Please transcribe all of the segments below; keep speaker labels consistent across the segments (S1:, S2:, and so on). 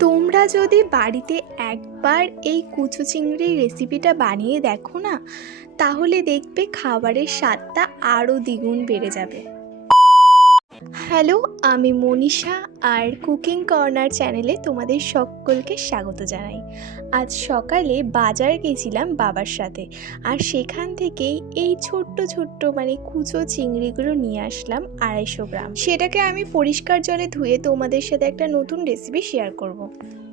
S1: তোমরা যদি বাড়িতে একবার এই কুচু চিংড়ির রেসিপিটা বানিয়ে দেখো না, তাহলে দেখবে খাবারের স্বাদটা আরও দ্বিগুণ বেড়ে যাবে। হ্যালো, আমি মনীষা আর কুকিং কর্নার চ্যানেলে তোমাদের সকলকে স্বাগত জানাই আজ সকালে বাজার গেছিলাম বাবার সাথে আর সেখান থেকেই এই ছোট্ট ছোট্ট মানে কুচো চিংড়িগুলো নিয়ে আসলাম আড়াইশো গ্রাম সেটাকে আমি পরিষ্কার জলে ধুয়ে তোমাদের সাথে একটা নতুন রেসিপি শেয়ার করব।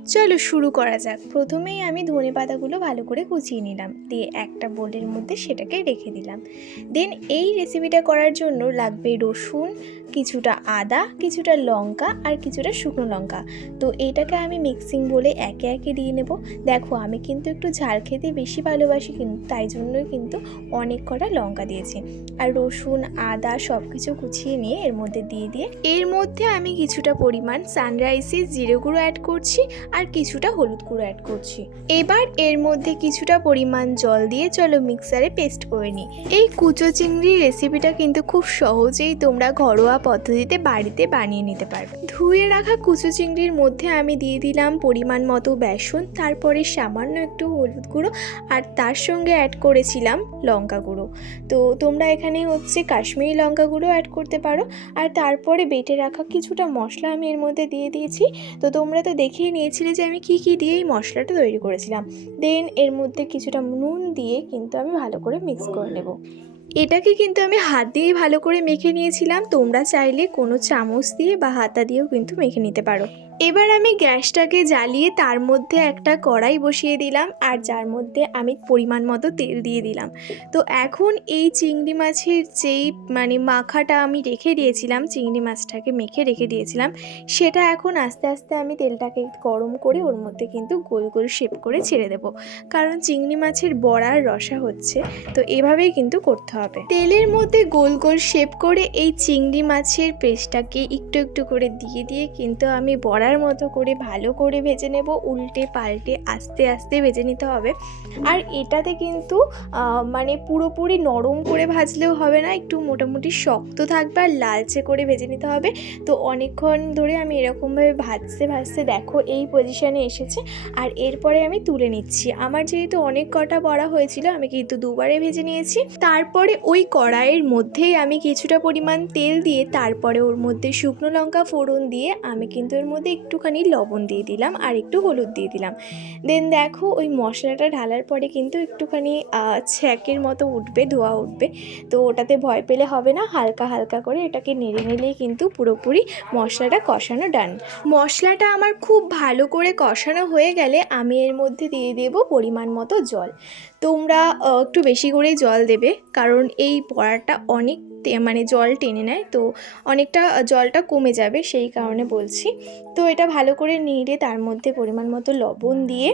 S1: চলো শুরু করা যাক। প্রথমেই আমি ধনে পাতাগুলো ভালো করে কুচিয়ে নিলাম। দিয়ে একটা বোলের মধ্যে সেটাকে রেখে দিলাম। দেন এই রেসিপিটা করার জন্য লাগবে রসুন, কিছুটা আদা, কিছুটা লঙ্কা আর কিছুটা শুকনো লঙ্কা। তো এটাকে আমি মিক্সিং বলে একে একে দিয়ে নেব। দেখো, আমি কিন্তু একটু ঝাল খেতে বেশি ভালোবাসি কিন্তু তাই জন্যই কিন্তু অনেক কটা লঙ্কা দিয়েছি। আর রসুন, আদা সব কিছু কুচিয়ে নিয়ে এর মধ্যে দিয়ে দিয়ে এর মধ্যে আমি কিছুটা পরিমাণ সানরাইসের জিরে গুঁড়ো অ্যাড করছি আর কিছুটা হলুদ গুঁড়ো অ্যাড করছি। এবার এর মধ্যে কিছুটা পরিমাণ জল দিয়ে চলো মিক্সারে পেস্ট করে নিই। এই কুচো চিংড়ির রেসিপিটা কিন্তু খুব সহজেই তোমরা ঘরোয়া পদ্ধতিতে বাড়িতে বানিয়ে নিতে পারবে। ধুয়ে রাখা কুচো চিংড়ির মধ্যে আমি দিয়ে দিলাম পরিমাণ মতো বেসন, তারপরে সামান্য একটু হলুদ গুঁড়ো, আর তার সঙ্গে অ্যাড করেছিলাম লঙ্কা গুঁড়ো। তো তোমরা এখানে হচ্ছে কাশ্মীরি লঙ্কা গুঁড়ো অ্যাড করতে পারো, আর তারপরে বেটে রাখা কিছুটা মশলা আমি এর মধ্যে দিয়ে দিয়েছি। তো তোমরা তো দেখেই নিয়েছিলে যে আমি কী কী দিয়ে এই মশলাটা তৈরি করেছিলাম। দেন এর মধ্যে কিছুটা নুন দিয়ে কিন্তু আমি ভালো করে মিক্স করে নেব। এটাকে কিন্তু আমি হাত দিয়েই ভালো করে মেখে নিয়েছিলাম। তোমরা চাইলে কোনো চামচ দিয়ে বা হাতা দিয়েও কিন্তু মেখে নিতে পারো। এবার আমি গ্যাসটাকে জ্বালিয়ে তার মধ্যে একটা কড়াই বসিয়ে দিলাম আর যার মধ্যে আমি পরিমাণ মতো তেল দিয়ে দিলাম। তো এখন এই চিংড়ি মাছের যেই মানে মাখাটা আমি রেখে দিয়েছিলাম, চিংড়ি মাছটাকে মেখে রেখে দিয়েছিলাম, সেটা এখন আস্তে আস্তে আমি তেলটাকে গরম করে ওর মধ্যে কিন্তু গোল গোল শেপ করে ছেড়ে দেবো। কারণ চিংড়ি মাছের বড়ার রসা হচ্ছে, তো এভাবেই কিন্তু করতে হবে। তেলের মধ্যে গোল গোল শেপ করে এই চিংড়ি মাছের পেস্টটাকে একটু একটু করে দিয়ে দিয়ে কিন্তু আমি বড়ার মতো করে ভালো করে ভেজে নেব। উল্টে পাল্টে আস্তে আস্তে ভেজে নিতে হবে। আর এটাতে কিন্তু মানে পুরোপুরি নরম করে ভাজলেও হবে না, একটু মোটামুটি শক্ত থাকবে আর লালচে করে ভেজে নিতে হবে। তো অনেকক্ষণ ধরে আমি এরকমভাবে ভাজতে ভাজতে দেখো এই পজিশানে এসেছে। আর এরপরে আমি তুলে নিচ্ছি। আমার যেহেতু অনেক কটা বড়া হয়েছিল, আমি কিন্তু দুবারে ভেজে নিয়েছি। তারপরে ওই কড়াইয়ের মধ্যেই আমি কিছুটা পরিমাণ তেল দিয়ে তারপরে ওর মধ্যে শুকনো লঙ্কা ফোড়ন দিয়ে আমি কিন্তু এর মধ্যে একটুখানি লবণ দিয়ে দিলাম আর একটু হলুদ দিয়ে দিলাম। দেন দেখো ওই মশলাটা ঢালার পরে কিন্তু একটুখানি ছ্যাঁকের মতো উঠবে, ধোয়া উঠবে। তো ওটাতে ভয় পেলে হবে না, হালকা হালকা করে এটাকে নেড়ে নিলেই কিন্তু পুরোপুরি মশলাটা কষানো ডান মশলাটা আমার খুব ভালো করে কষানো হয়ে গেলে আমি এর মধ্যে দিয়ে দেব পরিমাণ মতো জল। তোমরা একটু বেশি করেই জল দেবে, কারণ এই পড়াটা অনেক মানে জল টেনে নেয়, তো অনেকটা জলটা কমে যাবে, সেই কারণে বলছি। তো এটা ভালো করে নেড়ে তার মধ্যে পরিমাণ মতো লবণ দিয়ে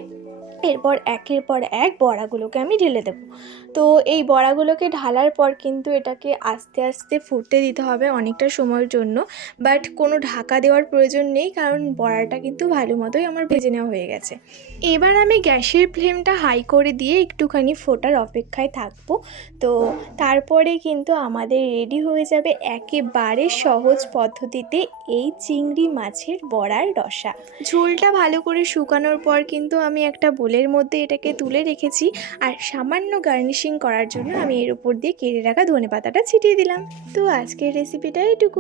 S1: এরপর একের পর এক বড়াগুলোকে আমি ঢেলে দেবো। তো এই বড়াগুলোকে ঢালার পর কিন্তু এটাকে আস্তে আস্তে ফুটতে দিতে হবে অনেকটা সময়ের জন্য। বাট কোনো ঢাকা দেওয়ার প্রয়োজন নেই কারণ বড়াটা কিন্তু ভালো মতোই আমার ভেজে নেওয়া হয়ে গেছে। এবার আমি গ্যাসের ফ্লেমটা হাই করে দিয়ে একটুখানি ফোটার অপেক্ষায় থাকব। তো তারপরে কিন্তু আমাদের রেডি হয়ে যাবে একেবারে সহজ পদ্ধতিতে এই চিংড়ি মাছের বড়ার রসা। ঝোলটা ভালো করে শুকানোর পর কিন্তু আমি একটা বোলের মধ্যে এটাকে তুলে রেখেছি আর সামান্য গার্নিশিং করার জন্য আমি এর উপর দিয়ে কেড়ে রাখা ধনে পাতাটা ছিটিয়ে দিলাম। তো আজকের রেসিপিটা এইটুকু